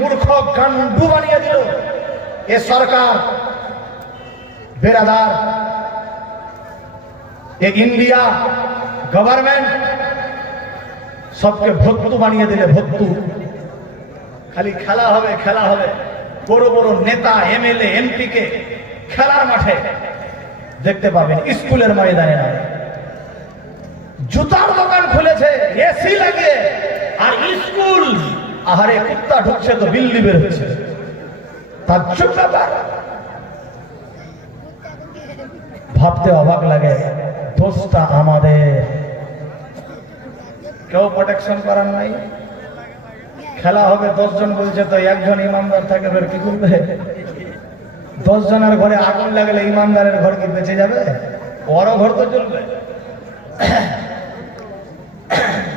মূর্খ গান্ডু বানিয়ে দিল এ সরকার। বেরাদার, এ ইন্ডিয়া গভর্নমেন্ট সবকে ভত্তু বানিয়ে দিলে। ভত্তু, খালি খেলা হবে খেলা হবে। বড় বড় নেতা এমএলএ এমপি কে খেলার মাঠে দেখতে পাবেন, স্কুলের ময়দানে না। জুতার দোকান খুলেছে এসি লাগিয়ে, আর স্কুল আহারে কুত্তা ঢুকছে তো বিল্লি বের হচ্ছে। তাজ্জব ব্যাপার, ভাবতে অবাক লাগে। দোষটা আমাদের, কেউ প্রোটেকশন করার নাই। খেলা হবে 10 জন বলছে তো একজন ইমানদার থাকে, বের কি করবে? 10 জনের ঘরে আগুন লাগলে ইমানদারের ঘর কি বেঁচে যাবে? ওরও ঘর তো চলবে।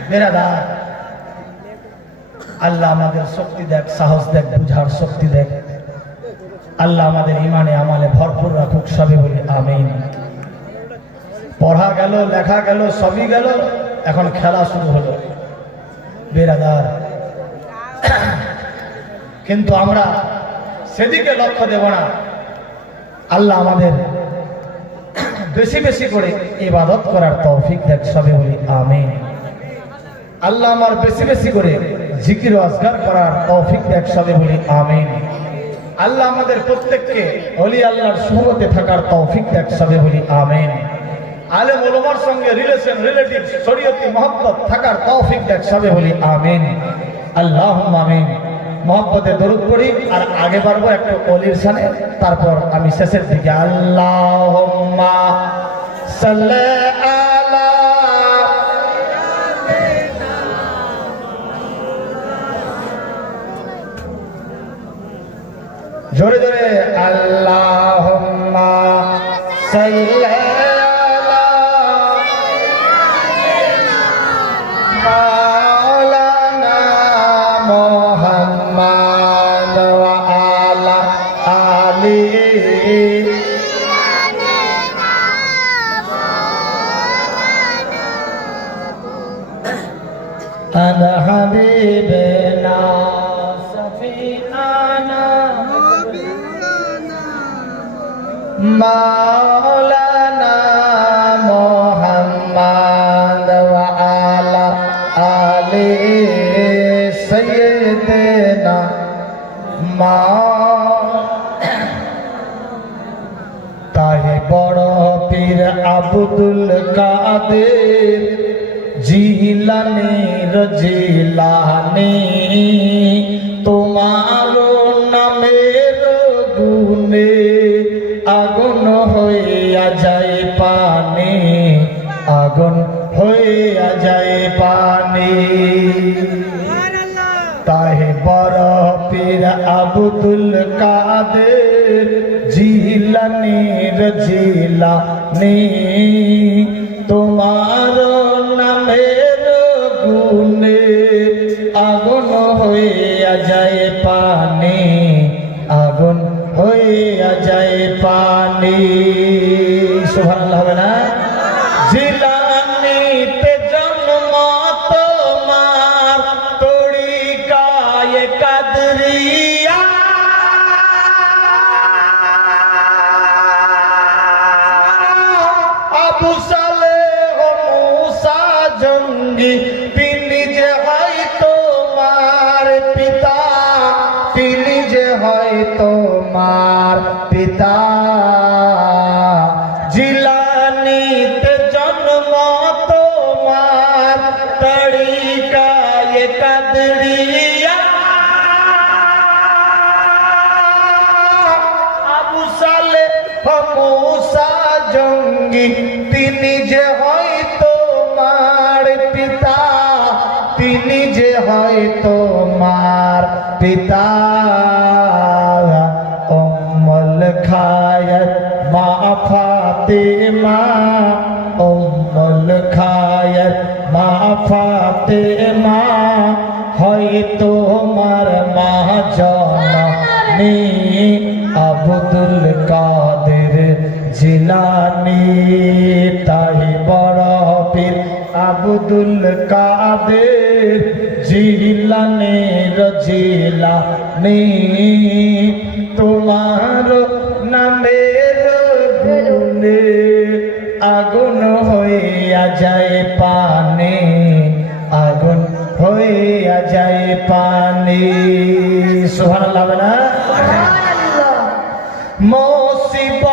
বেরাদার, আল্লাহ আমাদের শক্তি দেখ, সাহস দেখ, বুঝার শক্তি দেখ। আল্লাহ আমাদের ইমানে আমালে ভরপুর রাখুক, সবে বলি আমিন। পড়া গেল, লেখা গেল, সবই গেল, এখন খেলা শুরু হলো। বেরাদার, কিন্তু আমরা সেদিকে লক্ষ্য দেব না। আল্লাহ আমাদের বেশি বেশি করে ইবাদত করার তৌফিক দেখ, সবে বলি আমিন। আল্লাহ আমার বেশি বেশি করে জিকির ও আজকার করার তৌফিক দেখ, সবে বলি আমিন। আল্লাহ আমাদের প্রত্যেককে ওলি আল্লাহর সুহবতে থাকার তৌফিক দেখ, সবে বলি আমিন। আলেম ওলামার সঙ্গে রিলেশন, রিলেটিভ, শরীয়তি মহব্বত থাকার তৌফিক দেখ, সবে বলি আমিন। আল্লাহুম্মা আমিন। মহব্বতে দরুদ পড়ি আর আগে বাড়বো একটু ওলির শানে, তারপর আমি শেষের দিকে আল্লাহুম্মা সাল্লি আলা জোরে জোরে আল্লাহুম্মা সাল্লি আলা মাওলানা মুহাম্মদ ওয়া আলা আলিহি আনা হাবিবানা সফিয়ানা মাওলানা মুহাম্মদ ওয়া আলা আলিহি সাইয়্যিদিনা তাহে বড় পীর আব্দুল কাদের জিলানী রজিলানী, তোমার নামের গুণে আগুন হইয়া যায় পানি, আগুন হইয়া যায় পানি। তাহে বড় পীর আব্দুল কাদের জিলানী রজিলানী, তোমার নামের গুণে আগুন হইয়া যায় পানি, আগুন হইয়া যায় পানি। সুবহানাল্লাহ হবে না? জিলানীতে জন্ম তোমার, তরিকায়ে কাদরিয়া, আবু সালেহ মুসা জঙ্গি, তিনি যে হয় তোমার পিতা, তিনি যে হয় তোমার পিতা। জিলানীতে জন্ম তোমার, তরিকায়ে কাদরিয়া, আবু সালেহ মুসা জঙ্গি, তিনি যে হয় তোমার পিতা, তিনি যে হয় তোমার পিতা। উম্মুল খায়র মা ফাতেমা, উম্মুল খায়র মা ফাতেমা, হয় তোমার মা জননী আব্দুল কাদের জিলানী। তাই বড় পীর আব্দুল কাদের জিলানের জিলানি তোমার নামের গুণে আগুন হইয়া যায় পানি আগুন হইয়া যায় পানি সুবহানাল্লাহ না মুসিবত